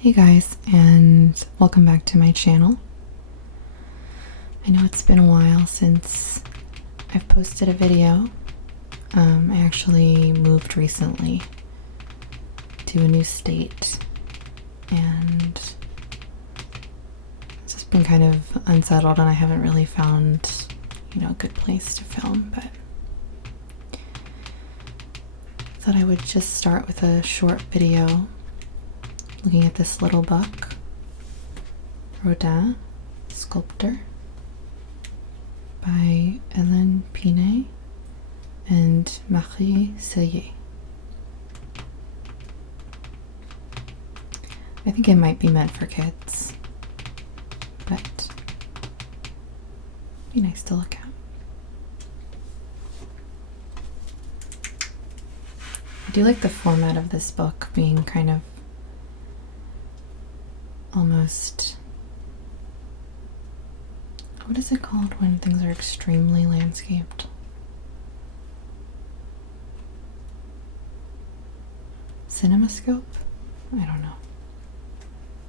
Hey guys, and welcome back to my channel. I know it's been a while since I've posted a video. I actually moved recently to a new state, and it's just been kind of unsettled, and I haven't really found, a good place to film, but I thought I would just start with a short video looking at this little book, Rodin, Sculptor, by Hélène Pinet and Marie Sellier. I think it might be meant for kids, but it'd be nice to look at. I do like the format of this book being kind of almost, what is it called when things are extremely landscaped? CinemaScope? I don't know.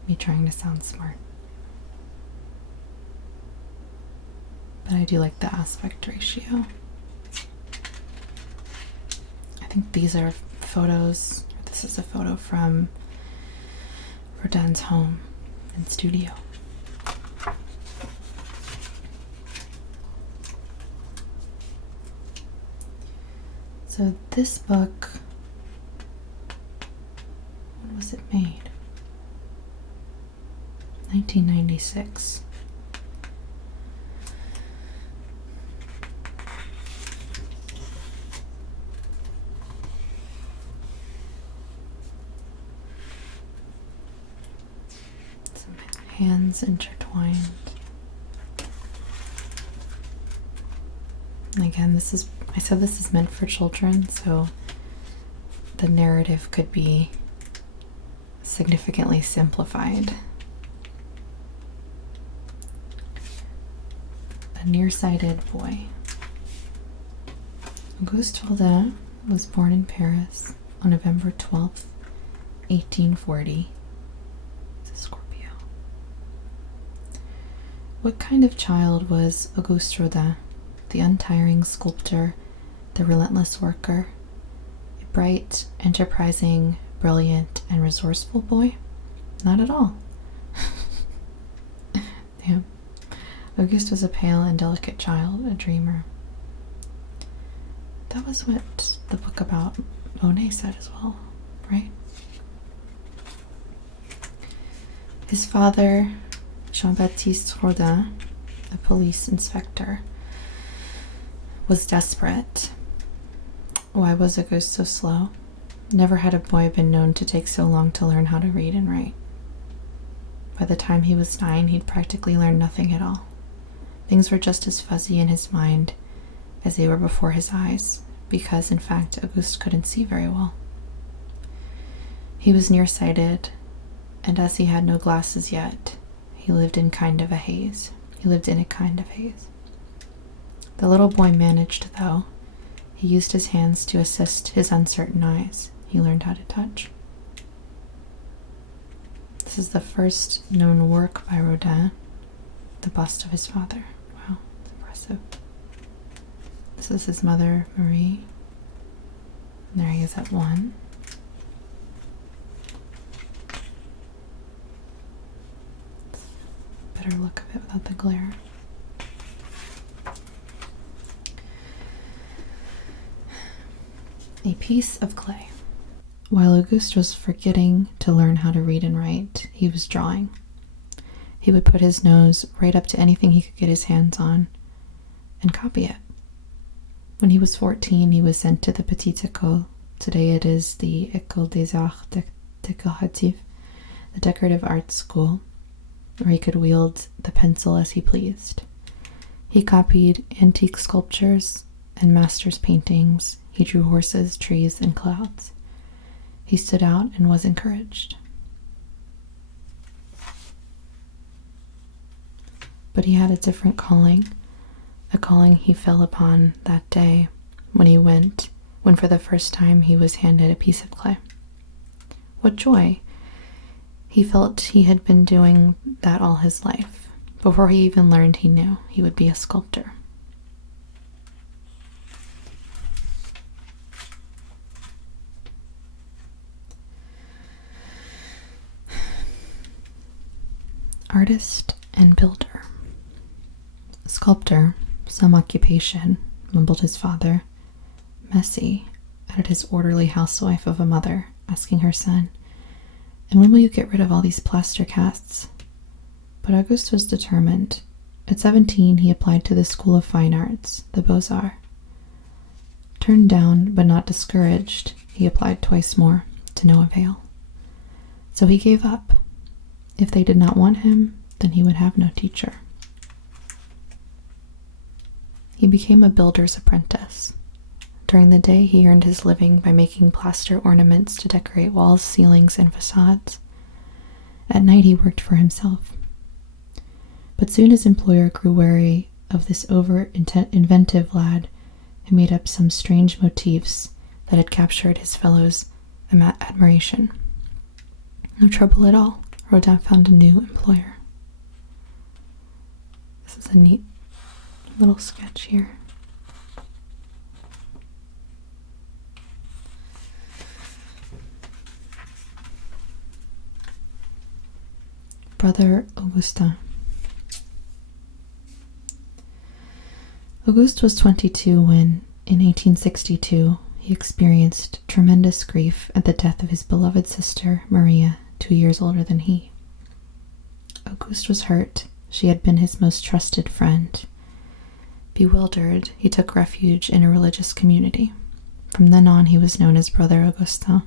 Me trying to sound smart. But I do like the aspect ratio. I think these are photos. This is a photo from Rodin's home and studio. So this book, when was it made? 1996. Some hands intertwined. And again, I said this is meant for children, so the narrative could be significantly simplified. A nearsighted boy. Auguste Rodin was born in Paris on November 12th, 1840. He's a Scorpio. What kind of child was Auguste Rodin? The untiring sculptor, the relentless worker, a bright, enterprising, brilliant, and resourceful boy? Not at all. Damn. Auguste was a pale and delicate child, a dreamer. That was what the book about Monet said as well, right? His father, Jean-Baptiste Rodin, a police inspector, was desperate. Why was Auguste so slow? Never had a boy been known to take so long to learn how to read and write. By the time he was 9, he'd practically learned nothing at all. Things were just as fuzzy in his mind as they were before his eyes, because in fact Auguste couldn't see very well. He was nearsighted, and as he had no glasses yet, he lived in a kind of a haze. The little boy managed, though. He used his hands to assist his uncertain eyes. He learned how to touch. This is the first known work by Rodin, the bust of his father. Wow, that's impressive. This is his mother, Marie. And there he is at 1. Better look of it without the glare. A piece of clay. While Auguste was forgetting to learn how to read and write, he was drawing. He would put his nose right up to anything he could get his hands on and copy it. When he was 14, he was sent to the Petite École. Today it is the École des Arts Décoratifs, the decorative arts school, where he could wield the pencil as he pleased. He copied antique sculptures and masters' paintings. He drew horses, trees, and clouds. He stood out and was encouraged. But he had a different calling, a calling he fell upon that day when for the first time he was handed a piece of clay. What joy! He felt he had been doing that all his life. Before he even learned he knew he would be a sculptor. Artist and builder. Sculptor, some occupation, mumbled his father. Messy, added his orderly housewife of a mother, asking her son, and when will you get rid of all these plaster casts? But Auguste was determined. At 17, he applied to the School of Fine Arts, the Beaux-Arts. Turned down, but not discouraged, he applied twice more, to no avail. So he gave up. If they did not want him, then he would have no teacher. He became a builder's apprentice. During the day, he earned his living by making plaster ornaments to decorate walls, ceilings, and facades. At night, he worked for himself. But soon his employer grew wary of this over-inventive lad who made up some strange motifs that had captured his fellows' admiration. No trouble at all. Rodin found a new employer. This is a neat little sketch here. Brother Augustin. Auguste was 22 when, in 1862, he experienced tremendous grief at the death of his beloved sister, Maria, 2 years older than he. Auguste was hurt. She had been his most trusted friend. Bewildered, he took refuge in a religious community. From then on, he was known as Brother Augustin.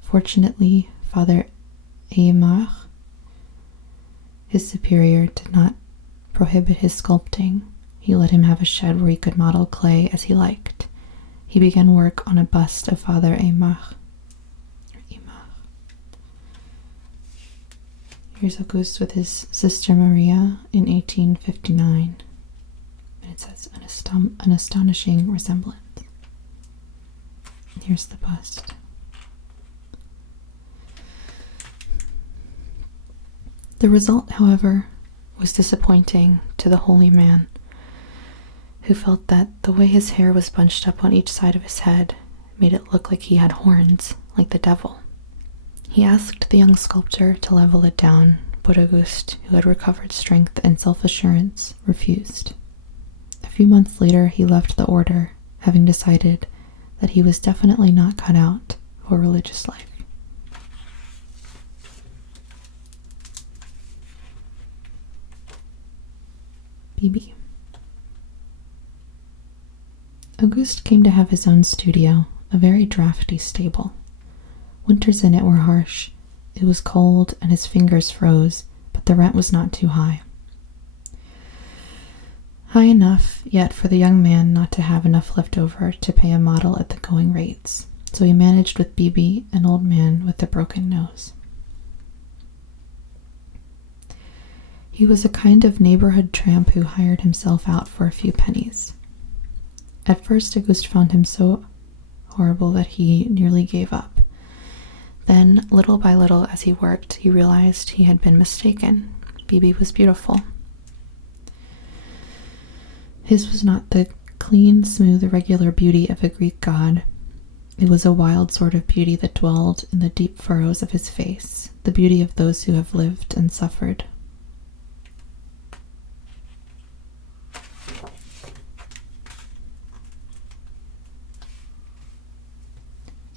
Fortunately, Father Aymar, his superior, did not prohibit his sculpting. He let him have a shed where he could model clay as he liked. He began work on a bust of Father Aymar. Here's Auguste with his sister Maria in 1859. And it says an astonishing resemblance. And here's the bust. The result, however, was disappointing to the holy man, who felt that the way his hair was bunched up on each side of his head made it look like he had horns, like the devil. He asked the young sculptor to level it down, but Auguste, who had recovered strength and self-assurance, refused. A few months later, he left the order, having decided that he was definitely not cut out for religious life. BB. Auguste came to have his own studio, a very drafty stable. Winters in it were harsh. It was cold and his fingers froze, but the rent was not too high. High enough, yet for the young man not to have enough left over to pay a model at the going rates, so he managed with Bibi, an old man with a broken nose. He was a kind of neighborhood tramp who hired himself out for a few pennies. At first, Auguste found him so horrible that he nearly gave up. Then, little by little, as he worked, he realized he had been mistaken. Bibi was beautiful. His was not the clean, smooth, irregular beauty of a Greek god. It was a wild sort of beauty that dwelled in the deep furrows of his face, the beauty of those who have lived and suffered.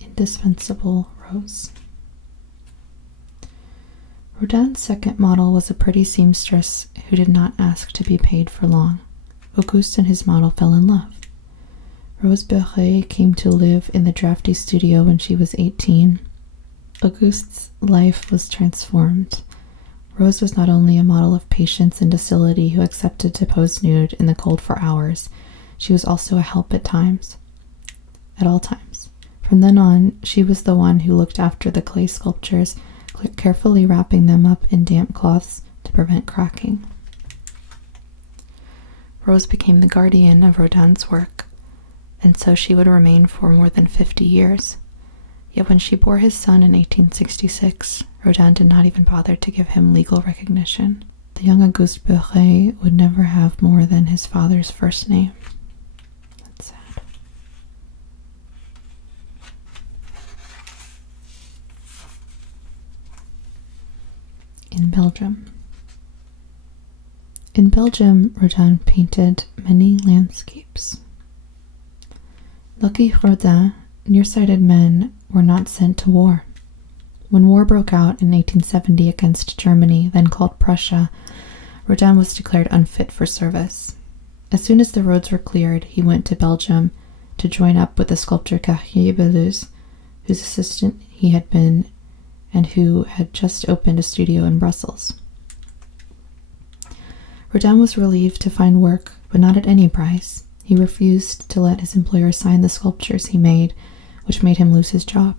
Indispensable rose. Rodin's second model was a pretty seamstress who did not ask to be paid for long. Auguste and his model fell in love. Rose Beret came to live in the drafty studio when she was 18. Auguste's life was transformed. Rose was not only a model of patience and docility who accepted to pose nude in the cold for hours, she was also a help at all times. From then on, she was the one who looked after the clay sculptures, carefully wrapping them up in damp cloths to prevent cracking. Rose became the guardian of Rodin's work, and so she would remain for more than 50 years. Yet when she bore his son in 1866, Rodin did not even bother to give him legal recognition. The young Auguste Rodin would never have more than his father's first name. That's sad. In Belgium. In Belgium, Rodin painted many landscapes. Lucky Rodin, nearsighted men were not sent to war. When war broke out in 1870 against Germany, then called Prussia, Rodin was declared unfit for service. As soon as the roads were cleared, he went to Belgium to join up with the sculptor Carrier-Belleuse, whose assistant he had been and who had just opened a studio in Brussels. Rodin was relieved to find work, but not at any price. He refused to let his employer sign the sculptures he made, which made him lose his job.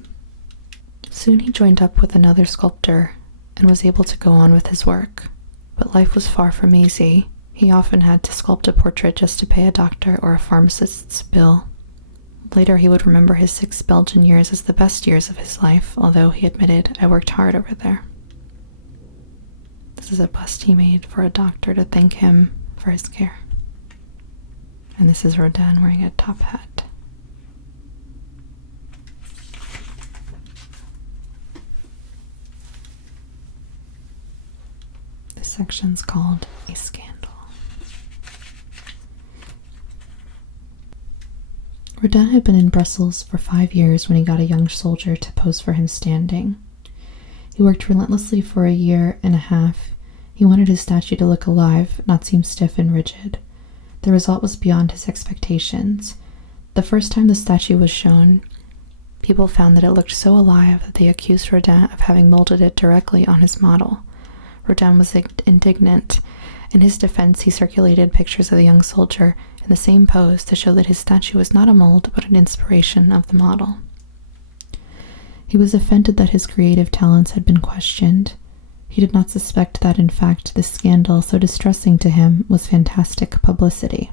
Soon he joined up with another sculptor and was able to go on with his work. But life was far from easy. He often had to sculpt a portrait just to pay a doctor or a pharmacist's bill. Later he would remember his 6 Belgian years as the best years of his life, although he admitted, "I worked hard over there." This is a bust he made for a doctor to thank him for his care. And this is Rodin wearing a top hat. This section's called A Scandal. Rodin had been in Brussels for 5 years when he got a young soldier to pose for him standing. He worked relentlessly for a year and a half. He wanted his statue to look alive, not seem stiff and rigid. The result was beyond his expectations. The first time the statue was shown, people found that it looked so alive that they accused Rodin of having molded it directly on his model. Rodin was indignant. In his defense, he circulated pictures of the young soldier in the same pose to show that his statue was not a mold, but an inspiration of the model. He was offended that his creative talents had been questioned. He did not suspect that, in fact, this scandal, so distressing to him, was fantastic publicity.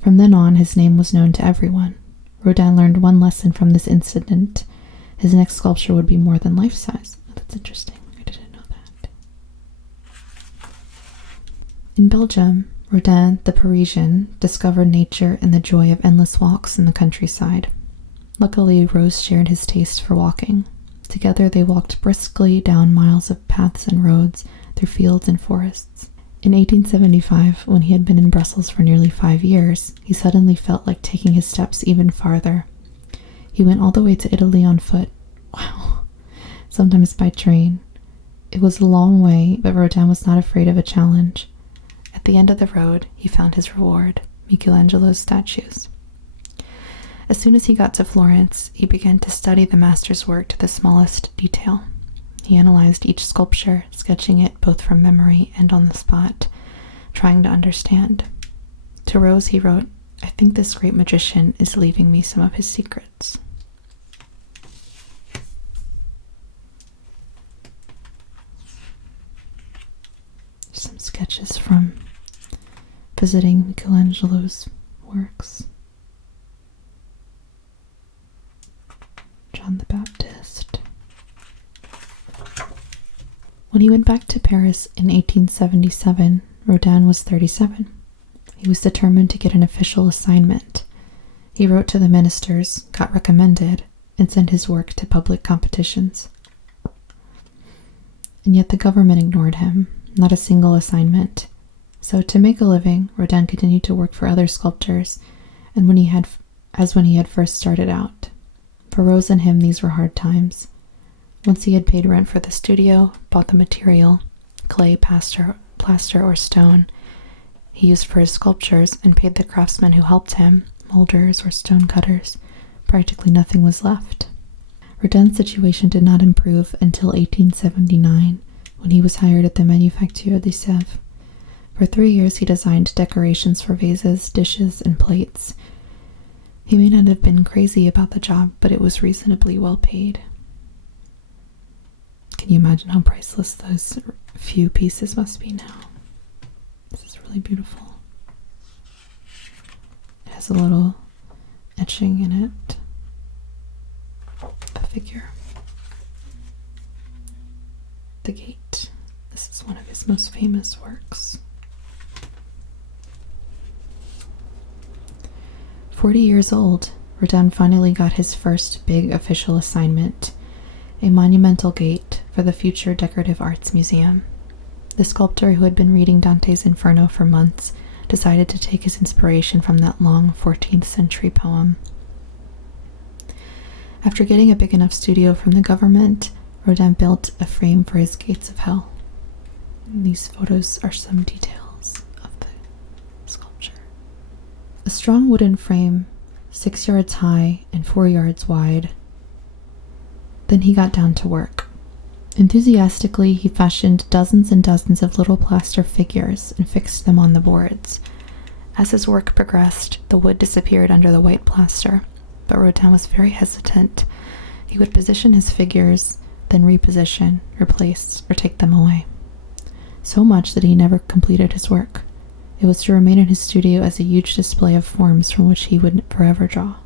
From then on, his name was known to everyone. Rodin learned one lesson from this incident. His next sculpture would be more than life-size. Oh, that's interesting. I didn't know that. In Belgium, Rodin, the Parisian, discovered nature and the joy of endless walks in the countryside. Luckily, Rose shared his taste for walking. Together they walked briskly down miles of paths and roads, through fields and forests. In 1875, when he had been in Brussels for nearly 5 years, he suddenly felt like taking his steps even farther. He went all the way to Italy on foot. Wow! Sometimes by train. It was a long way, but Rodin was not afraid of a challenge. At the end of the road, he found his reward, Michelangelo's statues. As soon as he got to Florence, he began to study the master's work to the smallest detail. He analyzed each sculpture, sketching it both from memory and on the spot, trying to understand. To Rose he wrote, "I think this great magician is leaving me some of his secrets." Some sketches from visiting Michelangelo's works. John the Baptist. When he went back to Paris in 1877, Rodin was 37. He was determined to get an official assignment. He wrote to the ministers, got recommended, and sent his work to public competitions. And yet the government ignored him, not a single assignment. So to make a living, Rodin continued to work for other sculptors, and when he had first started out. For Rose and him, these were hard times. Once he had paid rent for the studio, bought the material, clay, plaster, or stone, he used for his sculptures, and paid the craftsmen who helped him, molders or stone cutters, practically nothing was left. Rodin's situation did not improve until 1879, when he was hired at the Manufacture de Sèvres. For 3 years he designed decorations for vases, dishes, and plates. He may not have been crazy about the job, but it was reasonably well paid. Can you imagine how priceless those few pieces must be now? This is really beautiful. It has a little etching in it. figure. The Gate. This is one of his most famous works. 40 years old, Rodin finally got his first big official assignment, a monumental gate for the future Decorative Arts Museum. The sculptor, who had been reading Dante's Inferno for months, decided to take his inspiration from that long 14th century poem. After getting a big enough studio from the government, Rodin built a frame for his Gates of Hell. And these photos are some details of the sculpture. A strong wooden frame, 6 yards high and 4 yards wide. Then he got down to work. Enthusiastically, he fashioned dozens and dozens of little plaster figures and fixed them on the boards. As his work progressed, the wood disappeared under the white plaster, but Rodin was very hesitant. He would position his figures, then reposition, replace, or take them away. So much that he never completed his work. It was to remain in his studio as a huge display of forms from which he would forever draw.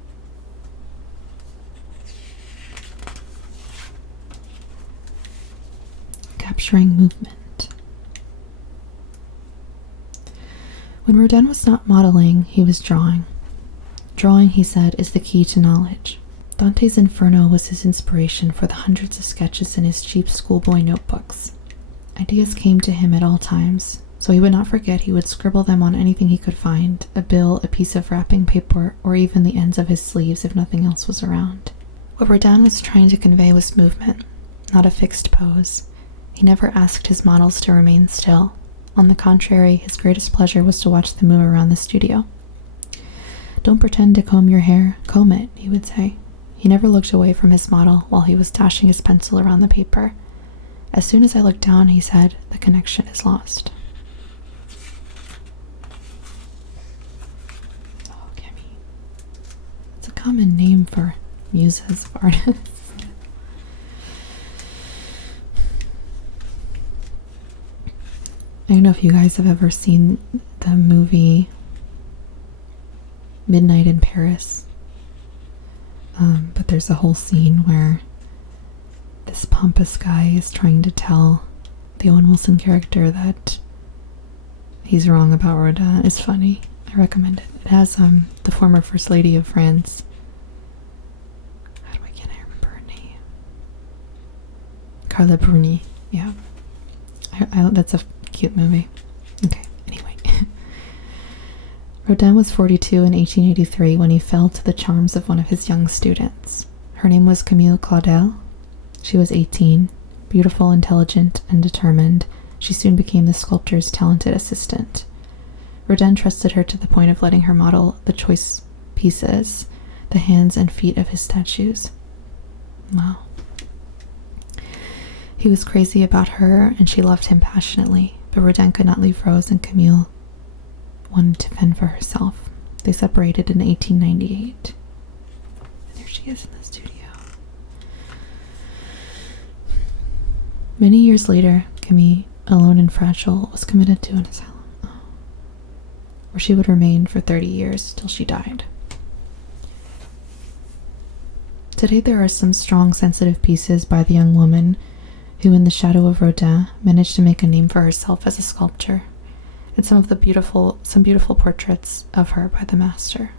Capturing movement. When Rodin was not modeling, he was drawing. Drawing, he said, is the key to knowledge. Dante's Inferno was his inspiration for the hundreds of sketches in his cheap schoolboy notebooks. Ideas came to him at all times, so he would not forget. He would scribble them on anything he could find, a bill, a piece of wrapping paper, or even the ends of his sleeves if nothing else was around. What Rodin was trying to convey was movement, not a fixed pose. He never asked his models to remain still. On the contrary, his greatest pleasure was to watch them move around the studio. "Don't pretend to comb your hair, comb it," he would say. He never looked away from his model while he was dashing his pencil around the paper. "As soon as I look down," he said, "the connection is lost." Oh, Camille. It's a common name for muses of artists. I don't know if you guys have ever seen the movie Midnight in Paris, but there's a whole scene where this pompous guy is trying to tell the Owen Wilson character that he's wrong about Rodin. It's funny. I recommend it. It has the former First Lady of France. Can't I remember her name? Carla Bruni. Yeah. That's a cute movie. Okay, anyway. Rodin was 42 in 1883 when he fell to the charms of one of his young students. Her name was Camille Claudel. She was 18, beautiful, intelligent, and determined. She soon became the sculptor's talented assistant. Rodin trusted her to the point of letting her model the choice pieces, the hands and feet of his statues. Wow. He was crazy about her, and she loved him passionately, but Rodin could not leave Rose, and Camille wanted to fend for herself. They separated in 1898. And there she is in the studio. Many years later, Camille, alone and fragile, was committed to an asylum, where she would remain for 30 years till she died. Today there are some strong, sensitive pieces by the young woman who, in the shadow of Rodin, managed to make a name for herself as a sculptor, and some beautiful portraits of her by the master.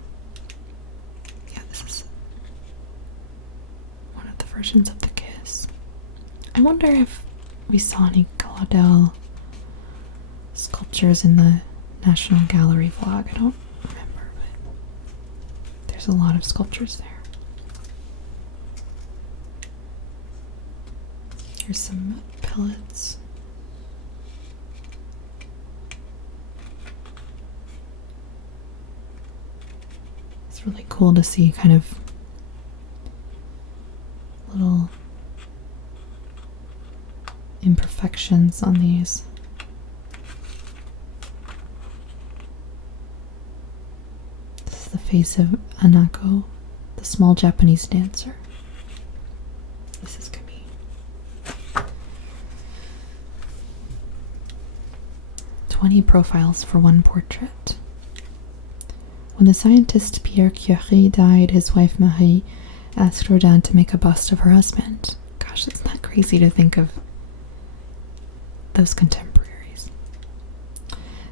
Yeah, this is one of the versions of the kiss. I wonder if we saw any Claudel sculptures in the National Gallery vlog. I don't remember, but there's a lot of sculptures there. Here's some pellets. It's really cool to see kind of little imperfections on these. This is the face of Anako, the small Japanese dancer. This is Camille. 20 profiles for one portrait. When the scientist Pierre Curie died, his wife Marie asked Rodin to make a bust of her husband. Gosh, it's not crazy to think of those contemporaries.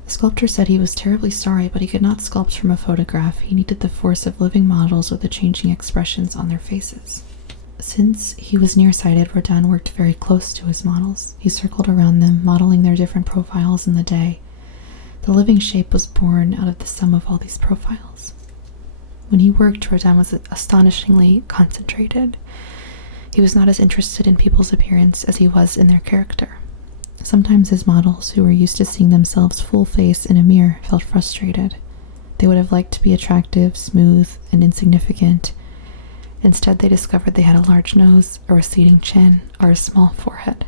The sculptor said he was terribly sorry, but he could not sculpt from a photograph. He needed the force of living models with the changing expressions on their faces. Since he was nearsighted, Rodin worked very close to his models. He circled around them, modeling their different profiles in the day. The living shape was born out of the sum of all these profiles. When he worked, Rodin was astonishingly concentrated. He was not as interested in people's appearance as he was in their character. Sometimes his models, who were used to seeing themselves full face in a mirror, felt frustrated. They would have liked to be attractive, smooth, and insignificant. Instead, they discovered they had a large nose, a receding chin, or a small forehead.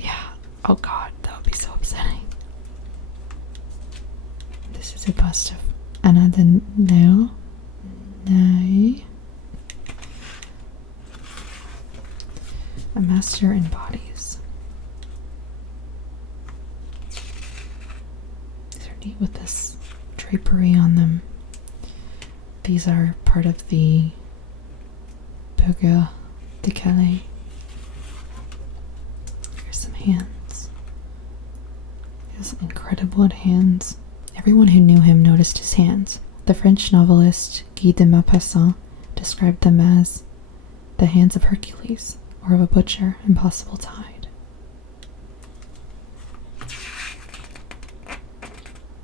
Yeah, oh god, that would be so upsetting. This is a bust of Anna de Neo. A master in bodies. These are neat with this drapery on them. These are part of the Burger de Calais. Here's some hands. He has incredible hands. Everyone who knew him noticed his hands. The French novelist Guy de Maupassant described them as the hands of Hercules, or of a butcher, impossible to hide.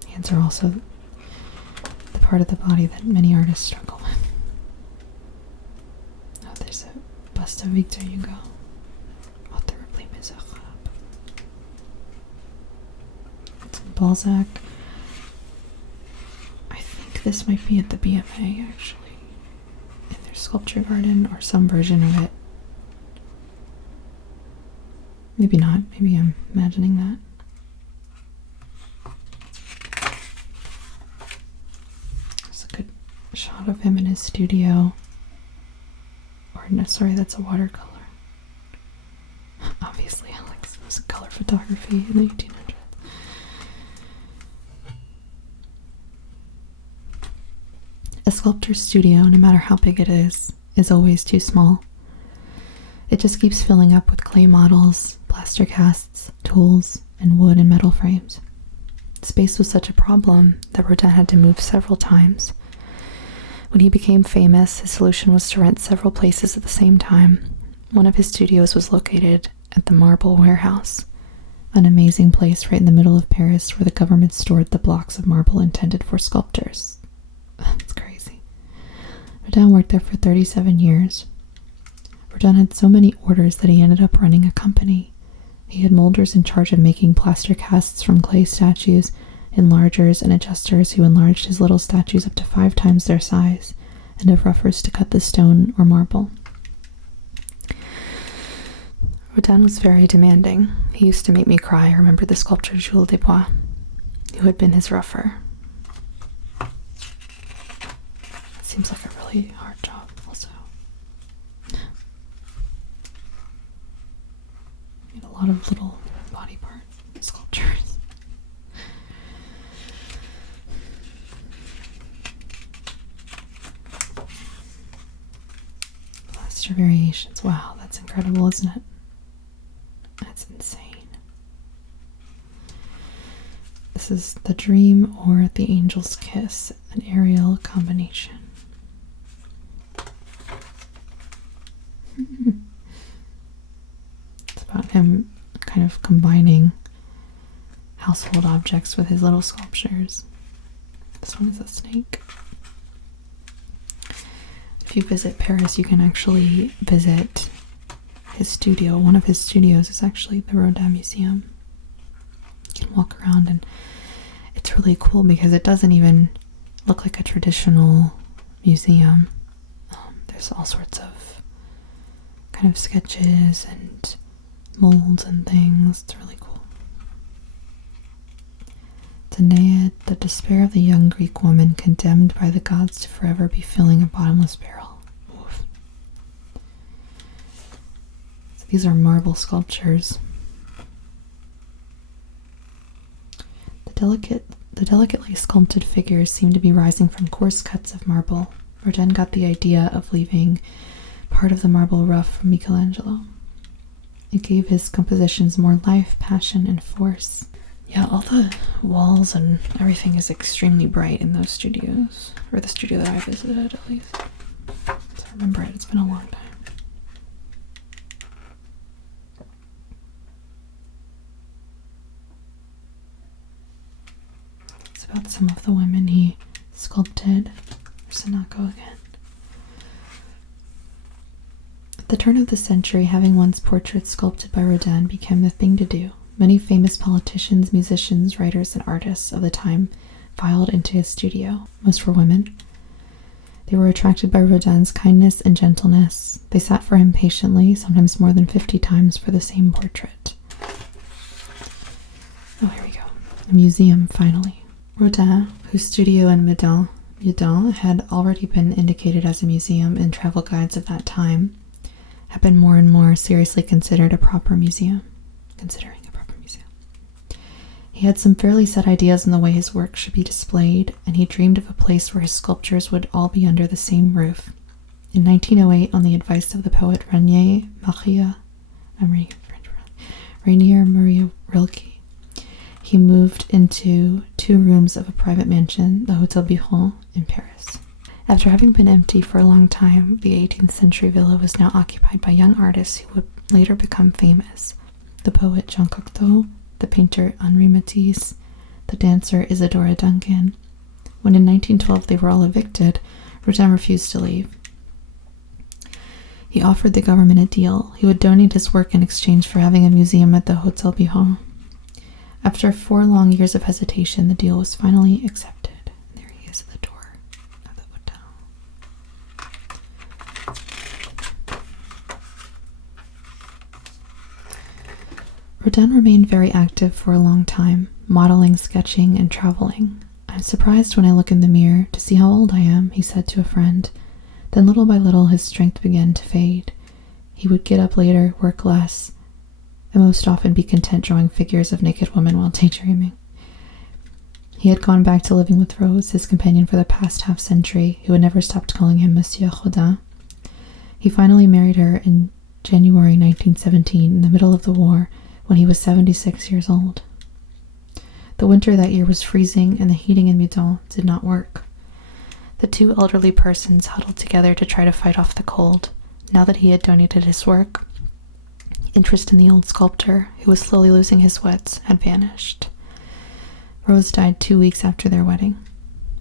Hands are also the part of the body that many artists struggle with. Oh, there's a bust of Victor Hugo. Terribly misérable. It's in Balzac. I think this might be at the BMA, actually. In their sculpture garden, or some version of it. Maybe not. Maybe I'm imagining that. There's a good shot of him in his studio. Or no, sorry, that's a watercolor. Obviously, Alex was color photography in the 1800s. A sculptor's studio, no matter how big it is always too small. It just keeps filling up with clay models, plaster casts, tools, and wood and metal frames. Space was such a problem that Rodin had to move several times. When he became famous, his solution was to rent several places at the same time. One of his studios was located at the Marble Warehouse, an amazing place right in the middle of Paris where the government stored the blocks of marble intended for sculptors. That's crazy. Rodin worked there for 37 years. Rodin had so many orders that he ended up running a company. He had molders in charge of making plaster casts from clay statues, enlargers and adjusters who enlarged his little statues up to 5 times their size, and of roughers to cut the stone or marble. Rodin was very demanding. He used to make me cry. I remember the sculptor Jules Desbois, who had been his rougher. It seems like a really hard job, also. You get a lot of little body part sculptures. Plaster variations. Wow, that's incredible, isn't it? That's insane. This is The Dream or The Angel's Kiss, an aerial combination. It's about him kind of combining household objects with his little sculptures. This one is a snake. If you visit Paris, you can actually visit his studio. One of his studios is actually the Rodin Museum. You can walk around and it's really cool because it doesn't even look like a traditional museum. There's all sorts of kind of sketches and molds and things. It's really cool. Danaid, the despair of the young Greek woman condemned by the gods to forever be filling a bottomless barrel. Oof. So these are marble sculptures. The delicately sculpted figures seem to be rising from coarse cuts of marble. Rodin got the idea of leaving part of the marble rough from Michelangelo. It gave his compositions more life, passion, and force. Yeah, all the walls and everything is extremely bright in those studios, or the studio that I visited at least. So I remember it, it's been a long time. It's about some of the women he sculpted. There's Sanako again. At the turn of the century, having one's portrait sculpted by Rodin became the thing to do. Many famous politicians, musicians, writers, and artists of the time filed into his studio. Most were women. They were attracted by Rodin's kindness and gentleness. They sat for him patiently, sometimes more than 50 times for the same portrait. Oh, here we go. A museum, finally. Rodin, whose studio in Meudon had already been indicated as a museum in travel guides of that time, had been more and more seriously considering a proper museum. He had some fairly set ideas on the way his work should be displayed, and he dreamed of a place where his sculptures would all be under the same roof. In 1908, on the advice of the poet Rainier Maria Rilke, he moved into 2 rooms of a private mansion, the Hotel Biron, in Paris. After having been empty for a long time, the 18th century villa was now occupied by young artists who would later become famous. The poet Jean Cocteau, the painter Henri Matisse, the dancer Isadora Duncan. When in 1912 they were all evicted, Rodin refused to leave. He offered the government a deal. He would donate his work in exchange for having a museum at the Hotel Biron. After 4 long years of hesitation, the deal was finally accepted. And there he is at the door of the hotel. Rodin remained very active for a long time, modeling, sketching, and traveling. "I'm surprised when I look in the mirror to see how old I am," he said to a friend. Then little by little his strength began to fade. He would get up later, work less, and most often be content drawing figures of naked women while daydreaming. He had gone back to living with Rose, his companion for the past half-century, who had never stopped calling him Monsieur Rodin. He finally married her in January 1917, in the middle of the war, when he was 76 years old. The winter that year was freezing, and the heating in Meudon did not work. The 2 elderly persons huddled together to try to fight off the cold. Now that he had donated his work, interest in the old sculptor, who was slowly losing his wits, had vanished. Rose died 2 weeks after their wedding.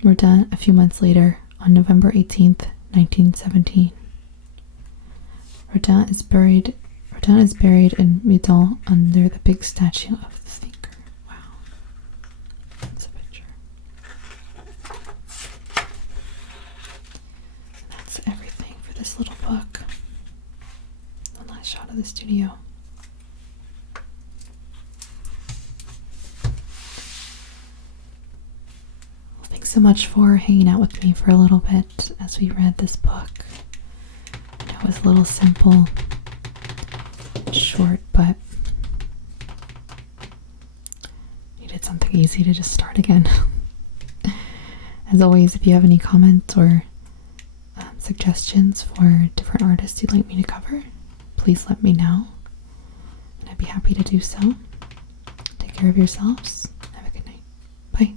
Rodin, a few months later, on November 18th, 1917. Rodin is buried in Meudon under the big statue of the thinker. Wow. That's a picture. And that's everything for this little book. One last shot of the studio. Well, thanks so much for hanging out with me for a little bit as we read this book. It was a little simple, short, but needed something easy to just start again. As always, if you have any comments or suggestions for different artists you'd like me to cover, please let me know, and I'd be happy to do so. Take care of yourselves. Have a good night. Bye.